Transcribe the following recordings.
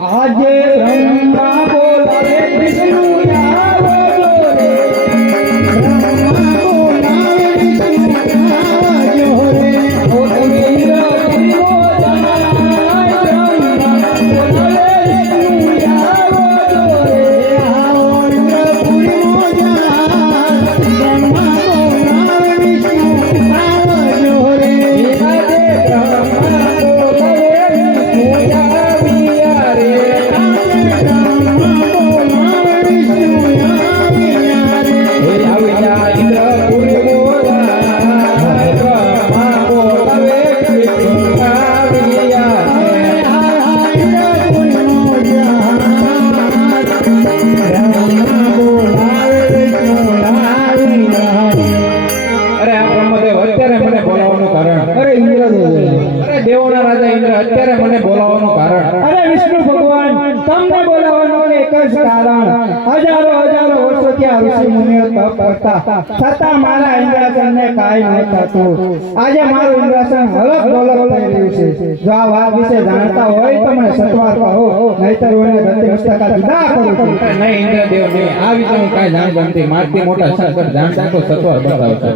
આજે બ્રહ્મા બોલાવે વિષ્ણુ આવો રે બ્રહ્મા બોલાવે વિષ્ણુ આવો રે ઓ તમે ઇન્દ્રપુરી નો જાય બ્રહ્મા બોલાવે વિષ્ણુ આવો રે આવો ઇન્દ્રપુરી નો જાય બ્રહ્મા બોલાવે વિષ્ણુ આવો રે આજે બ્રહ્મા બોલાવે વિષ્ણુ દેવોના રાજા ઇન્દ્ર અત્યારે મને બોલાવવાનું કારણ અરે વિષ્ણુ ભગવાન તમને બોલાવવાનું એક જ કારણ હજારો વર્ષોથી આ ઋષિ મુનિઓ તપ કરતા છતાં મારા ઇન્દ્રાસનને કાંઈ ન થતું આજે મારું ઇન્દ્રાસન હલક ડોલક થઈ રહ્યું છે જો આ વાત વિશે જાણતા હોય તો મને સત્વાર કહો નહીતર હું ગતિ મસ્તકા જુદા કરું છું નહીં ઇન્દ્રદેવ નહીં આ વિશે હું કાંઈ જાણતો નથી મારથી મોટા શંકર જાણતા તો સત્વાર બતાવતા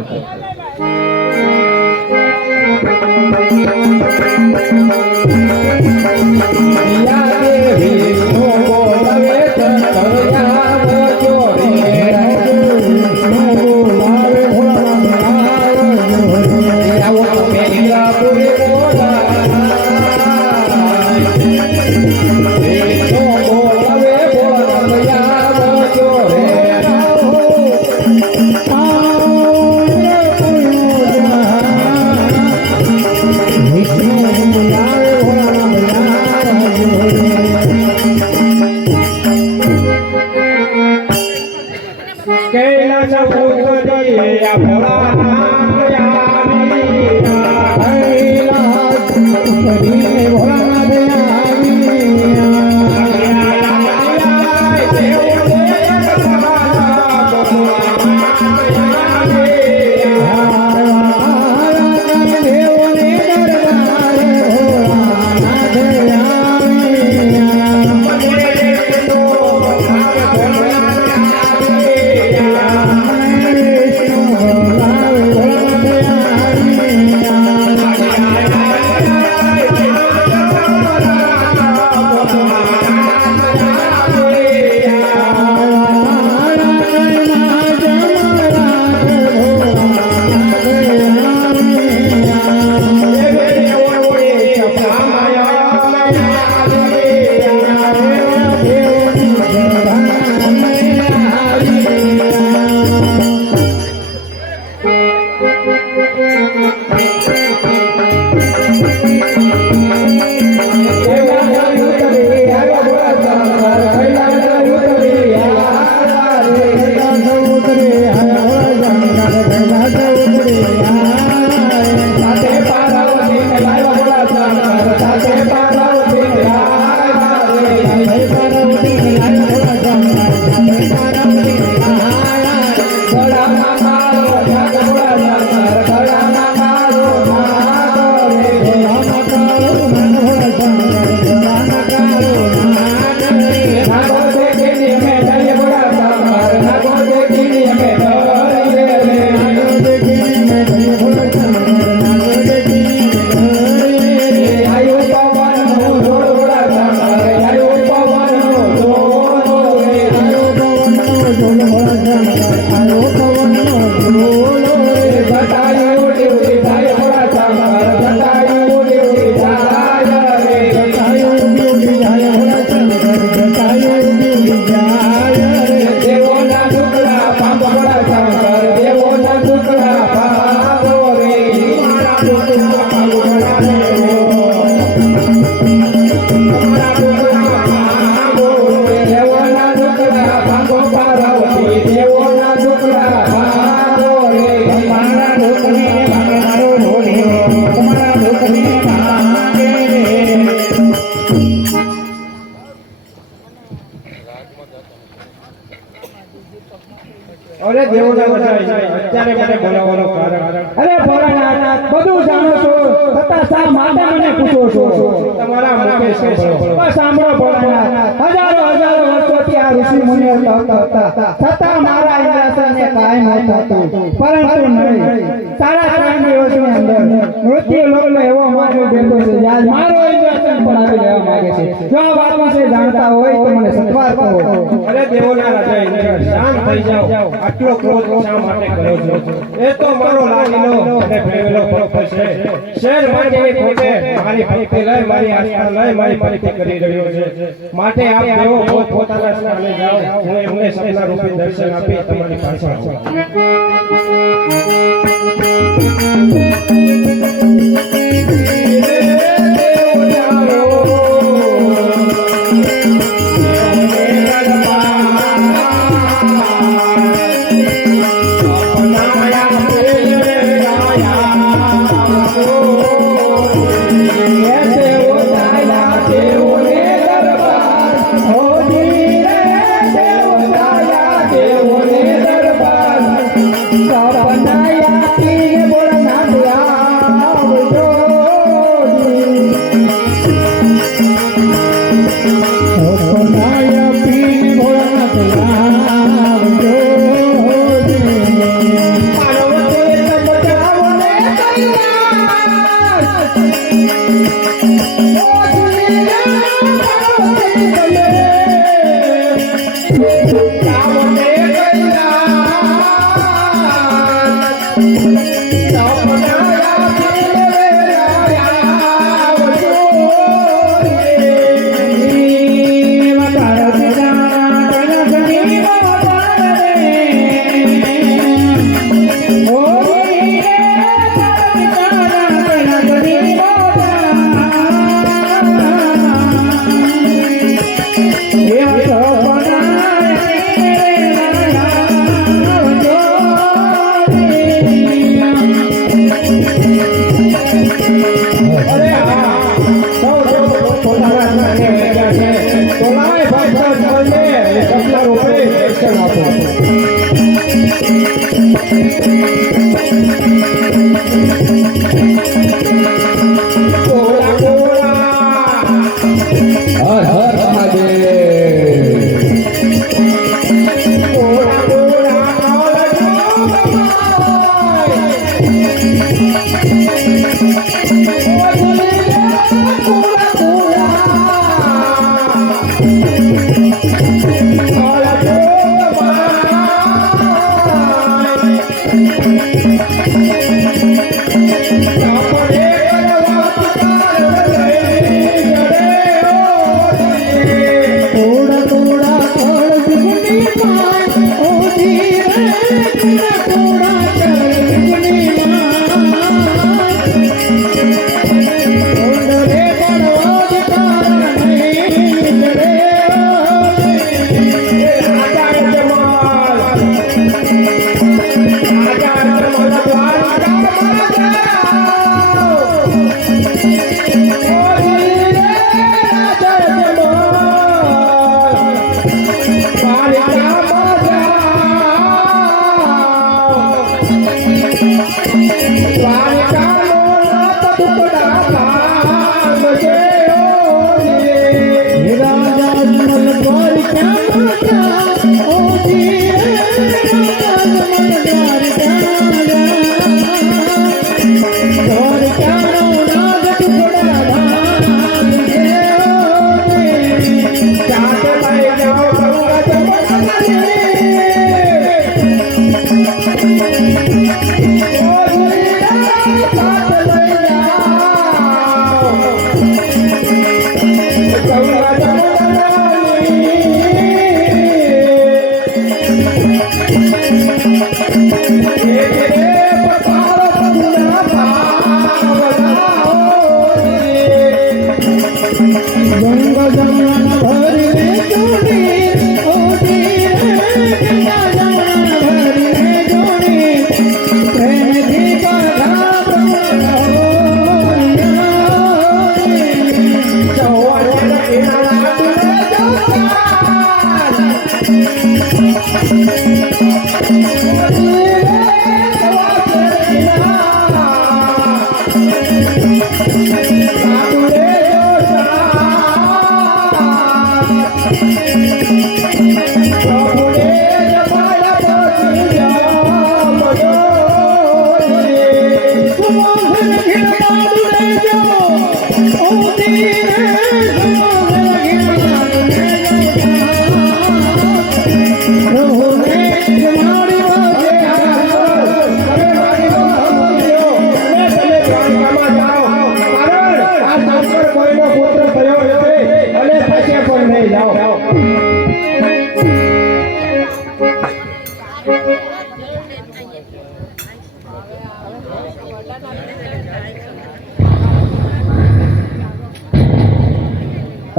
દેવોના બધા અત્યારે મને બોલાવવાનું કારણ અરે ભોળાનાથ બધું જાણો છો છતાં શા માટે મને પૂછો છો તમારા મુખે સાંભળો. બસ સાંભળો ભોળાનાથ હજારો વર્ષોથી આ ઋષિ મુનિઓ તપ કરતા છતાં મારા ઇન્દ્રાસનને કાંઈ ન થતું પરંતુ નહીં 3.5 દિવસની અંદર મૃત્યુ લોકનો એવો માર્ગ બેઠો છે જે આજ મારો ઇન્દ્રાસન પણ આવી લેવા માંગે છે જો આ વાત વિશે જાણતા હોય તો મને સત્વાર કહો અરે દેવોના રાજા ઇન્દ્ર, શાંત થઈ જાઓ. આટલો ક્રોધ શા માટે કરો છો? એ તો મારો લાગેલો અને પ્રેમેલો ભક્ત છે. શેર માટે ખોટે મારી ભક્તિ લઈ, મારી આસ્થા લઈ, મારી ભક્તિ કરી રહ્યો છે. માટે આપ દેવો પોતાના સ્થાને જાઓ. હું એમને સપના રૂપે દર્શન આપી તમારી પાસે આવું. Oh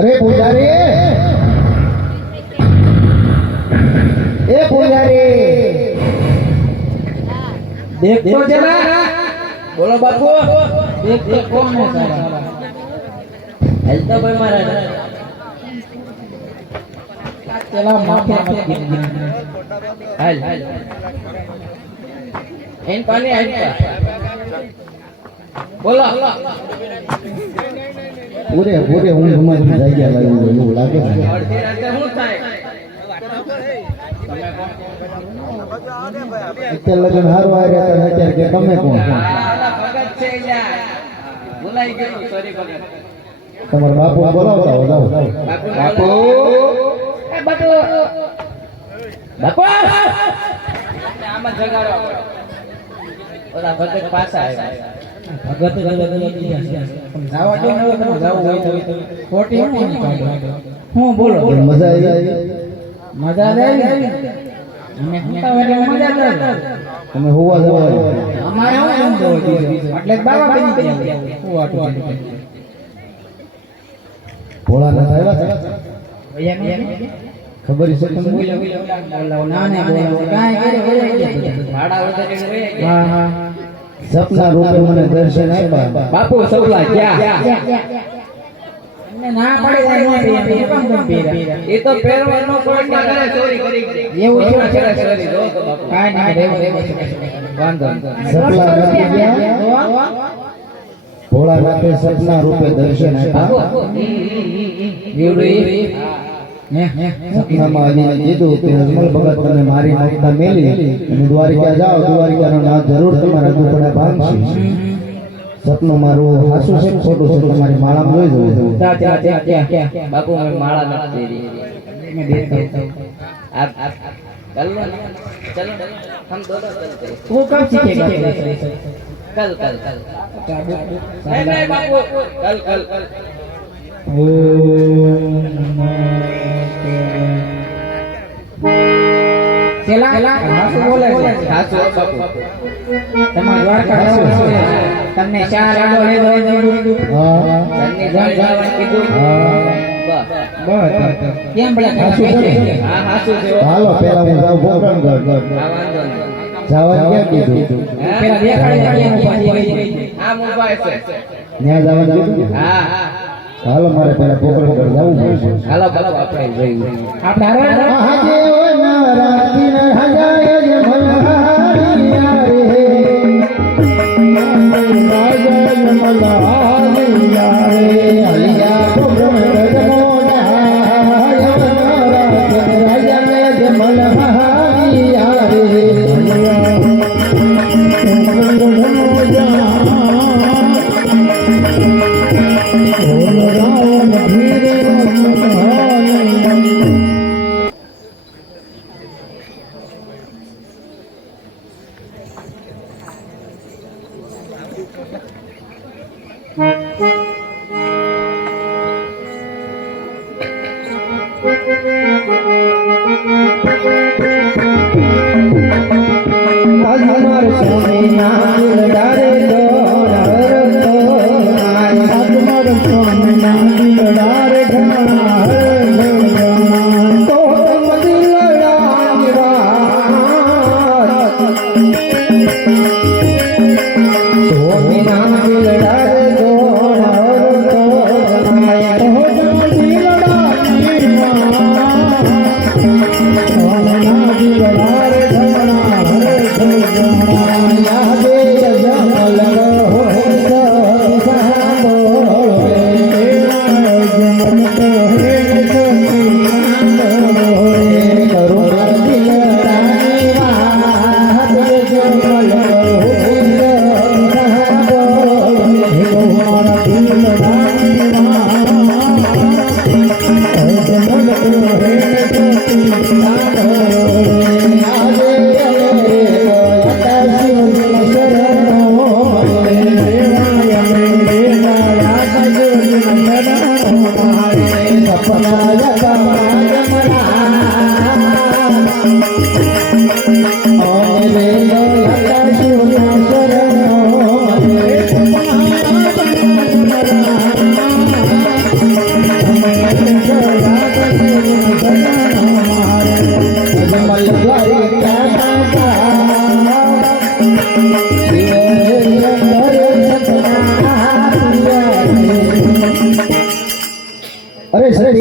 અરે પૂજારી, એ પૂજારી દેખતો જરા. બોલો બાપુ. દેખતો કોણ હે સારા? હેલતો ભાઈ મારા. ચલા માથે મત હાલ એન પાણી હાલ. બોલો. પૂરે પૂરે હું સમાજની જગ્યા લાવ્યું હોય એવું લાગે છે. અડધી રાતે શું થાય? અત્યારે લગન હારું આવ્યા હતા, અત્યારે કે તમે કોણ? આ ભગત છે યાર. ભૂલાઈ ગયું. સોરી ભગત. તમારા બાપુ બોલાવતા હો, જાઓ. બાપુ. એ બાપુ. બાપુ. આમાં જગાડો. ઓલા ભગત પાછા આવ્યા. ભગત જાવા દો ને, હવે તમે જાવ હોય તો ખોટી હું બોલો. મજા આવી? મજા આવી? અમે હતા એટલે મજા આવી. તમે હોવા જવા અમારે હું એમ જોવો એટલે બાવા બની ગયા. હું વાતો ભોળાનાથ આવ્યા હતા? ખબર છે તમને? ના ના કાંઈ ભાડા વધારે હોય. હા હા, સપના રૂપે મને દર્શન આપ્યા. બાપુ સપલા ક્યાં? ના પડે એ તો પહેરવાનો કોઈ ના કરે. ચોરી કરી એવું છે. કરે ચોરી. જો તો બાપુ કાંઈ ના રેવો વાંધો સપના નથી ગયા. ભોળાનાથે સપના રૂપે દર્શન બાપુ આપ્યા. સપનામાં આવીને કીધું કે અજમલ ભગત તમે મારી મમતા મેલી અને દ્વારિકા જાઓ, દ્વારિકાનો નાથ જરૂર તમારા દુપડા ભાંગશે. સપનું મારું હાસું છે ખોટું છે તમારી માળામાં જોઈ જવું. બાપુ મેં માળા નથી પહેરી. आप कल चलो हम दोनों चलते हैं. वो कब सीखेगा? कल कल कल नहीं बापू कल कल ચલા હાસુ બોલે છે. हासु बापू તમાર દ્વારકા જવું છે. તમને ચાર આડો લેજો. હા ધનની જવાનું કીધું. હા બસ કેમ બળા હાસુ છે? હા હાસુ છે. હાલો પેલા હું જાઉં પોકરણગઢ. આ વાંધો નહીં. જવાનું ક્યાં કીધું? પેલા દેખાડી આ મોબાઈલ છે. ત્યાં જવાનું કીધું? હા હા હાલો મારે પેલા પોકરણગઢ જવું પડશે. હાલો બાપુ આપણે જઈએ. આપણે હાજે ઓ નરાતી ન હજાય જ મલ્હારિયા રે રાજા જ મલ્હારિયા રે હલિયા પોકરણગઢ મોડાય નરાતી રાજા જ મલ્હારિયા રે હલિયા પોકરણગઢ મોડાય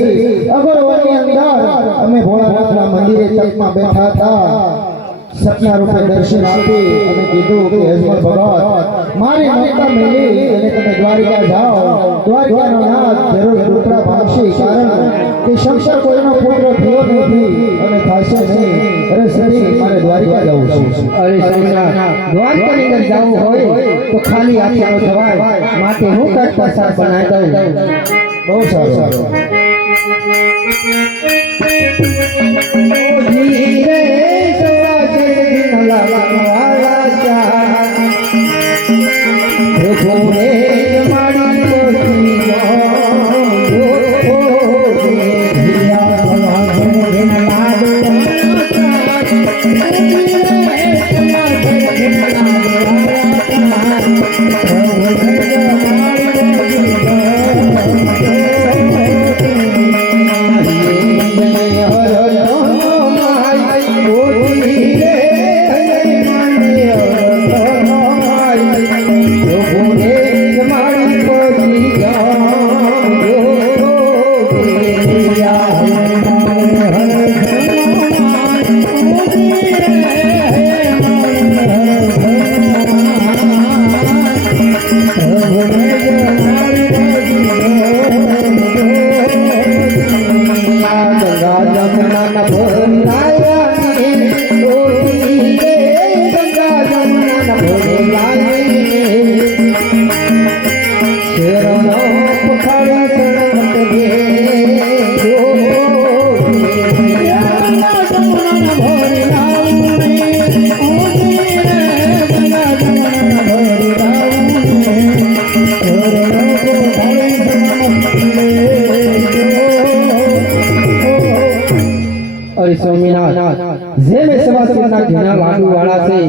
હતી અગરવની અંદર અમે ભોળાનાથના મંદિરે તપમાં બેઠા હતા સપના રૂપે દર્શન આપી અને કીધું કે અજમલ ભગત મારી મમતા મેલી અને તમે દ્વારિકા જાઓ દ્વારિકાનો નાથ જરૂર રૂપડા પામશે કારણ કે શંકર કોઈનો પુત્ર થયો નથી અને થશે નહીં અરે સતી મારે દ્વારિકા જવું છે અરે સોમનાથ દ્વારકાની અંદર જવું હોય તો ખાલી હાથે ન જવાય માટે હું કટ પ્રસાદ બનાવી દઉં બહુ સારું ઓ ધીરે સવાસે નલાવાલા ચા ભોરે માડી બોલી જો ધીયા ભગવાન લાડ અરે સ્વામિનાથ જેમે સવાસના ઘણા લાડુ વાળા છે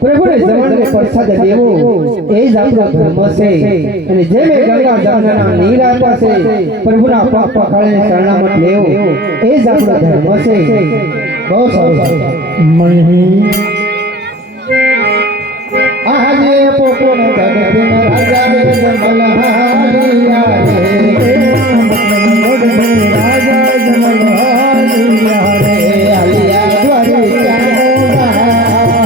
પ્રભુને જમણને પ્રસાદ દેવો એ જ આપણો ધર્મ છે અને જેમે ગંગા જમનાના નીર આપ્યા છે પ્રભુના પગ પકડીને શરણામત લેવો એ જ આપણો ધર્મ છે બહુ સારું આજે પોપોને જગતના રાજા રે જમલહાલિયા રે રાજા જમલહાલિયા રે આલિયા દ્વારિકા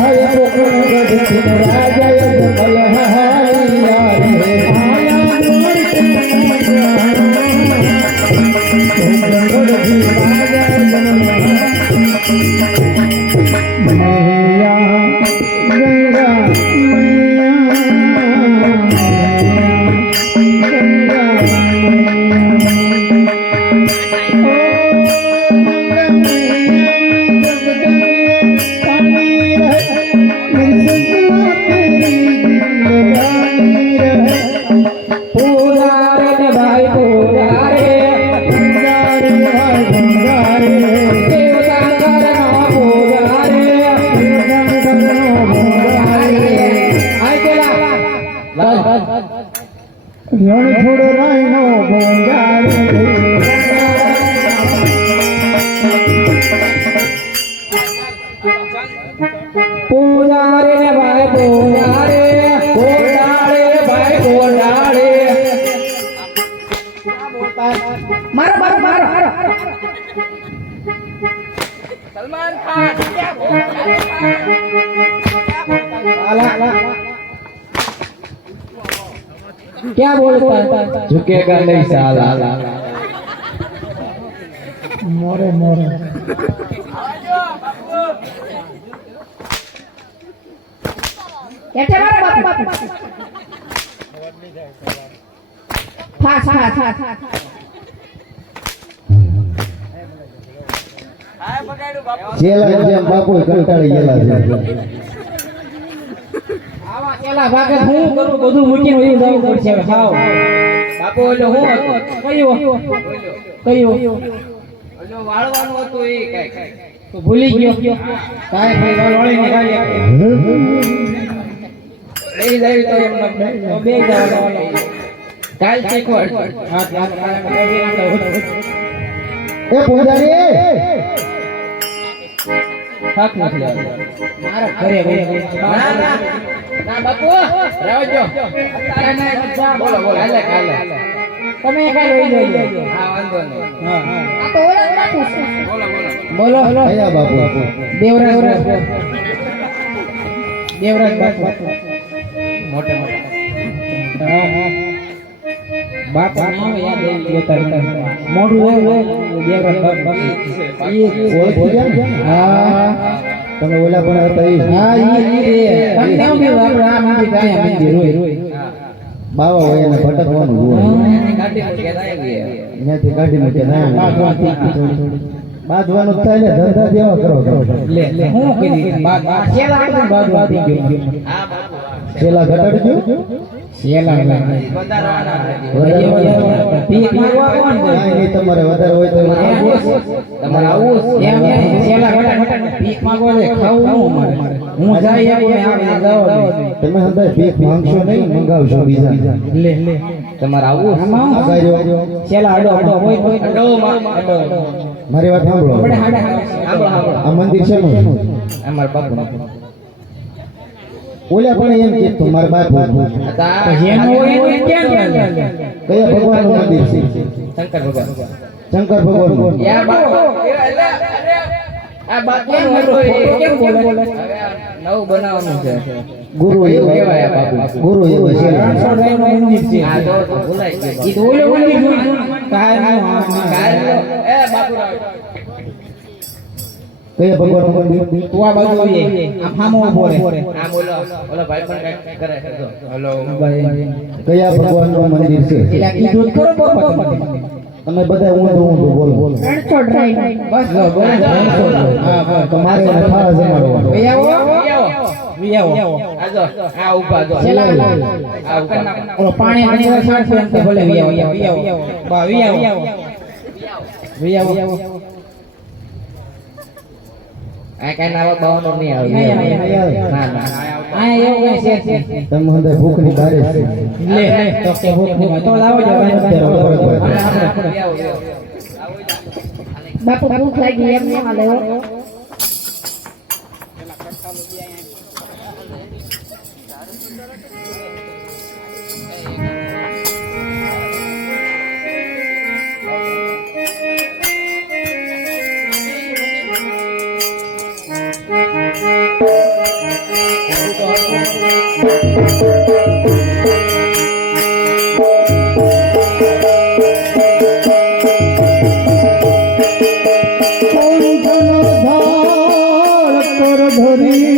હે પોપોને જગતના રાજા જમલહાલિયા રે આયા રણછોડ રાયનો ભોંગાર પૂજારે ને ભાઈ પૂજારે કોડાળે ભાઈ કોડાળે મારો મારો મારો સલમાન ખાન क्या बोलता है झुकेगा नहीं साला મોરે મોરે એટલે મારો બાપ ફા ફા ફા જેલા જેમ બાપુ કંટાળી ગયેલા છે આવા કેલા ભાગે હું કરું બધું મૂકીને વહી જવું પડશે હવે ખાઓ બાપુ ઓલો હું કયું ઓલો વાળવાનું હતું એ કાઈ તો ભૂલી ગયો કાઈ ભાઈ વાળી ને કાઈ લઈ જાય તો એમ બે જવાનું કાલ શીખવાડ હાથ હાથ એ પૂજારી થાક નથી મારા ઘરે ના ના બાપુ રહેજો અત્યારે ના બોલો બોલો હાલે હાલે તમે એકાઈ લઈ જજો. હા વાંધો નહીં. હા આ તો ઓલા બાપુ છે. બોલો બોલો બોલો કયા બાપુ દેવરાજ દેવરાજ બાપુ મોટા મોટા હા હા બાપુ નામ યાદ આવી ગયો તારે મોઢું હોય દેવરાજ બાપુ ઓળખી ગયા? હા તમે ઓલા પણ હતા ઈ? હા ઈ તમને આમ બી આપણે આ મંદિર કાયા મંદિર હોય બાવા હોય એને ભટકવાનું હોય ગાડી પર ગયા આવી ત્યાંથી કાઢી મૂકે ના બાંધવાનું જ થાય ને ધંધા દેવા કરો લે હું કરી બાદ શેલા આપણે બાદ વાદી ગયો હા બાપુ છેલ્લા ઘટાડજો શેલા વધારવાના ભીખ માંગવા કોણ કાંઈ નહીં, તમારે વધારે હોય તો વધારજો. તમારે આવું એમ નહીં શેલા ઘટા ભીખ માંગવા દે ખાવું હું મારે હું જાય એવું ને આવે જવા દે તમે હંધાય ભીખ માંગશો નહીં, મંગાવશો બીજા લે લે તમારે આવું આમાં આગાર્યો. શેલા અડો હોય અડો અડો મારી વાત સાંભળો આપણે હાડા સાંભળો સાંભળો આ મંદિર છે અમાર બાપુ ઓલા પણ એમ કીધું મારા બાપુ જેનો હોય એને ક્યાં જાય કયા ભગવાનનું મંદિર છે? શંકર ભગવાન શંકર ભગવાનનું. યા બાપુ આ બાપુ કેમ બોલે નવું બનાવવાનું છે ગુરુ એવું એવો કહેવાય આ બાપુ ગુરુ એવો છે રણછોડ રાયનું મંદિર છે આ તો ભૂલાઈ ગયું ઈ તો ઓલો મંદિર કાયમ કાલનો એ બાપુરાવ કયા ભગવાનનું મંદિર? તું આ બાજુ આવી આ ફામો ઉભો રે આ બોલો ઓલો ભાઈ પણ કઈ કરે છે જો. હલો કયા ભગવાનનું મંદિર છે? એટલે કીધું કરો બરોબર તમે બધા ઊંધું ઊંધું બોલો. રણછોડ રાય. બસ જો બોલો હા બસ તમારે એને ખાવા જમાડવાનું. વી આવો વી આવો આ જો આ ઊભા જો છેલ્લા આ ઊભા ઓલો પાણી અંદર સાંસ એમ કે ભલે વી આવો બા વી આવો આ કઈ નાવા બાવાનો નહીં આવે નહીં આવે. ના ના આ એવું કઈ છે તમે હંધાય ભૂખની બારે છે. લે તો કે ભૂખ ની તો લાવો જો બાપુ ભૂખ લાગી એમ ન હાલે હો. ધરી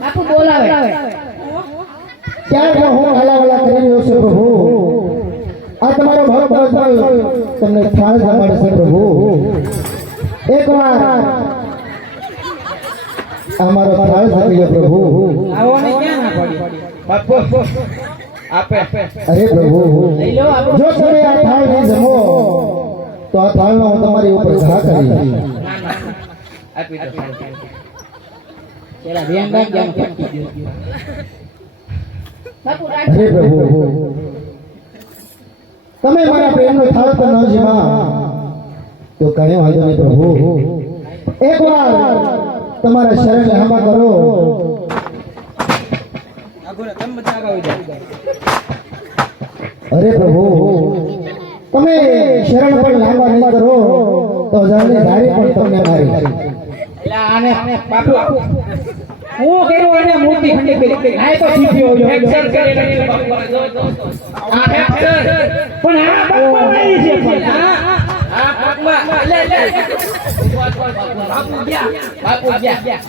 બાપુ બોલાવે ક્યાંક હું હલાવલા કરી રહ્યો છું પ્રભુ આ તમારો ભક્ત અજમલ તમને થાળ જમાડશે પ્રભુ એકવાર અમારો થાળ જમી લો પ્રભુ આવો ને ક્યાં ના પડી બાપુ આપે અરે પ્રભુ લઈ લો આપણો જો તમે આ થાળ નહીં જમો તો આ થાળનો હું તમારી ઉપર ઘા કરી આપી દો પેલા ધ્યાન રાખજો આમ ફટકી દો બાપુ અરે રાખજો પ્રભુ તમે મારા પ્રેમનો થાળ તો ન જમા તો કઈ વાંધો નહીં પ્રભુ એકવાર તમારા શરણે હમા કરો આગળ તમે બધા આગળ જાઓ અરે પ્રભુ તમે શરણ પણ લાંબા નહીં કરો તો જાણે ધારી પણ તમને મારી એટલે આને બાપુ હું કર્યું એને મૂર્તિ ખંડિત કરી નાય તો શીખ્યો જો એક્શન કરી નાખ્યું બાપુ આ એક્શન પણ આ બાપુ નહીં છે પણ આ પગમાં લે બાપુ ગયા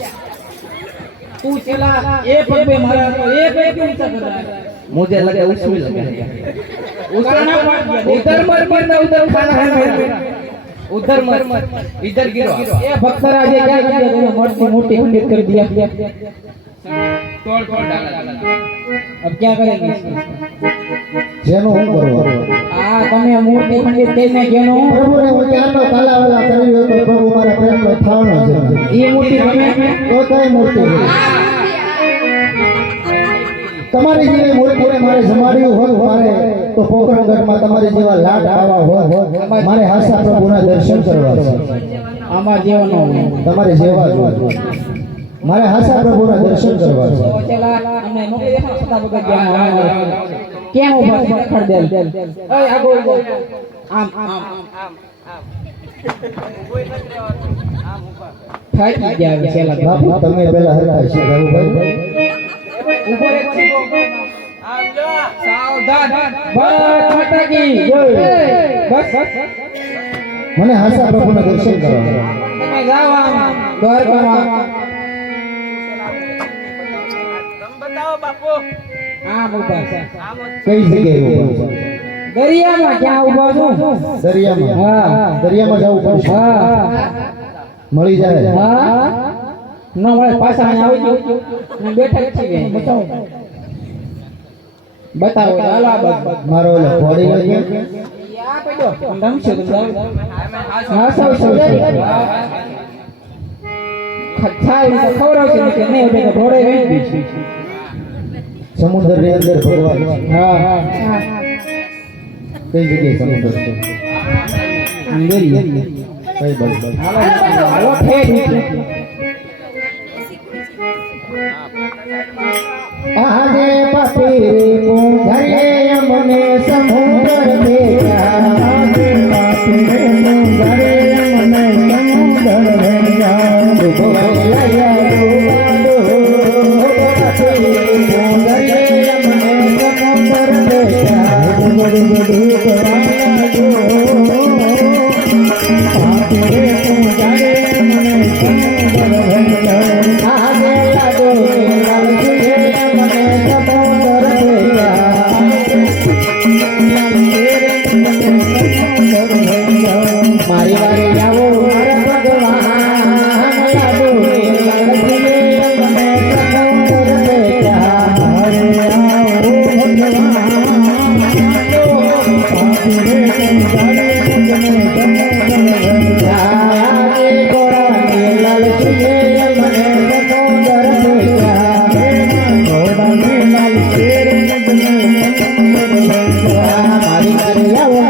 તું ચલા એ પગ पे मारा तो ये पे क्यों ऊंचा कर रहा है मुझे लगे उसमें लगे उधर ना उधर मत गिरना उधर खाना है मेरा उधर मत इधर गिरो ये भक्तराज ये क्या कर दिया तूने मूर्ति मूर्ति खंडित कर दिया तोड़ तोड़ डाला अब क्या करेंगे જેનું હું કરું आ તમે મૂર્તિ ખંડિત કરીને કેનો પ્રભુને હું ત્યારનો કાલાવાલા કરી રહ્યો તો પ્રભુ મારા પ્રેમનો થાળનો છે ये मूर्ति તમે તો કઈ મૂર્તિ છે? તમારી જેવી મૂર્તિને મારે જમાડ્યું હોત મારે તો પોકરણગઢમાં તમારી જેવા લાડ આવા હોત મારે હાસા પ્રભુના દર્શન કરવા છે આમાં જેવાનો તમારે જેવા જ હોત. મારે હાસા પ્રભુના દર્શન કરવા છે તો ચલા અમને મોકલી દેખો સતા ભગત જ્ઞાન કેમ ઉભા છે ખડ દે ઓય આગો આમ આમ થાકી ગયા છેલા બાપુ તમે પેલા હરખા શીખાવું ભાઈ ઉભો રે આમ જો સાવધાન બસ માતા કી જય બસ બસ મને હાસા પ્રભુના દર્શન કરવા તમે જાઓ આમ દ્વારકામાં આમ ઉભા છે કઈ જગ્યાએ ઉભા છે? દરિયામાં ક્યાં ઉભા છો દરિયામાં હા દરિયામાં જવું પડશે હા મળી જાય હા ન મળે પાછા અહીંયા આવી ગયો ને બેઠા જ છીએ બતાવો બતાવો હાલો આ બાજુ મારો ઓલો ઘોડી લઈ ગયો આ પેડો રમશે તો જાવ હા સૌ સૌ ખચ્છાઈ તો ખવડાવશે ને કે નહીં એટલે ઘોડે વેચ દીધી સમુદ્ર ની અંદર ભગવાન છે. હા હા કઈ જગ્યાએ સમુદ્ર છે અંગેરી કઈ બાજુ હાલો ઠેઠ આજે પાપી પૂંજાએ મને સમુદ્ર ભેગા આજે પાપી પૂંજાએ મને સમુદ્ર ભેગા ડૂબવાયા ડૂબાડો પાપી પૂંજાએ મને સમુદ્ર ભેગા ડૂબવાયા પાપી પૂંજાએ મને સમુદ્ર ભેગા આજે લાડો મારી વારી આવો મારા ભગવાન લાડુ મને સમુદ્ર ભેગા હરે આવો મારી વારી આવો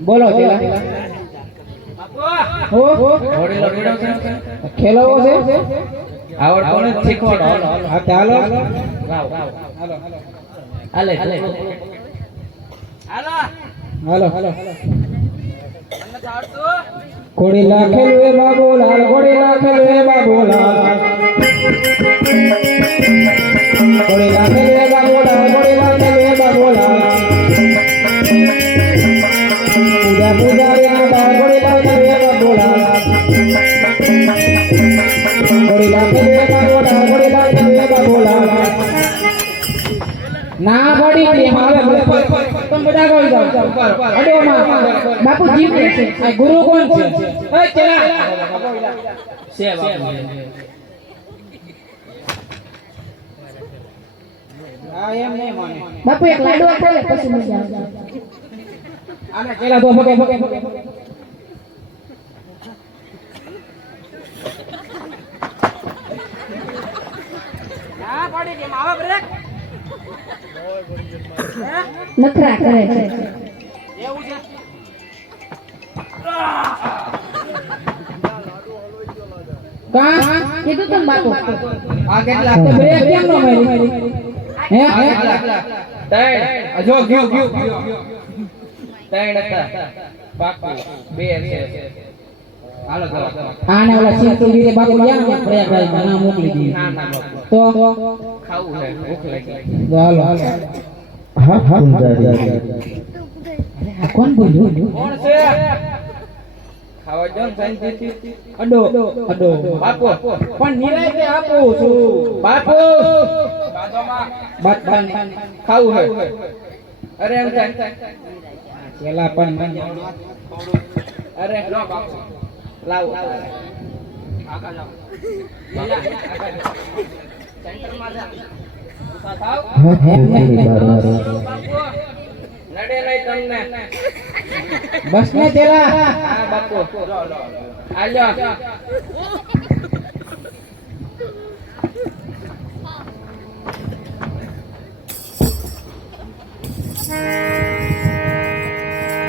બોલો ચલા હો ઘોડી લડો છે ખેલાવો છે આવડ કોને શીખવાડો હા ચાલો ગાવ હાલો હાલે હાલે હાલો હાલો ઘોડી લાખેલું એ બાબુલાલ ઘોડી લાખેલું એ બાબુલાલ ઘોડી લાખેલું એ બાબુલાલ ઘોડી લાખેલું એ બાબુલાલ પૂજા પૂજારીના દાળ ઘોડી લાખેલું એ બાબુલાલ ઘોડી લાખેલું એ બાબુલાલ ઘોડી લાખેલું એ બાબુલાલ ના પડી પ્રેમ આવે તમે બધા કોઈ જાઓ અડો માં બાપુ જીવ છે આ ગુરુ કોણ છે એ ચલા છે બાપુ આ એમ નહીં માને બાપુ એક લાડવા ખાવે પછી મજા આવે આને ચલા તો બકે બકે નખરા કરે છે કા કીધું તું બાપુ આ કેટલા તો બ્રેક કેમ નો મારી હે ત્રણ જો ગયો ત્રણ હતા પાકું બે છે હાલો જાઓ આને ઓલા સિંહપુર વીરે બાપુ ગયા ને પ્રયાગરાજમાં ના મોકલી દીધી ના ના બાપુ તો ખાવું છે ભૂખ લાગી હાલો હા પૂંજારી આ કોણ બોલ્યું કોણ છે ખાવા જો ને શાંતિથી અડો અડો બાપુ પણ નિરાયતે આપું છું બાપુ બાદમાં ખાવું છે અરે એમ થાય પેલા પણ મને અરે લો બાપુ લાવ આગળ જાઓ સેન્ટરમાં જા ઉભા થાવ હા પૂંજારી બારનાર નડે નહીં તમને બસ ને તેલા હા બાપુ આલ્યો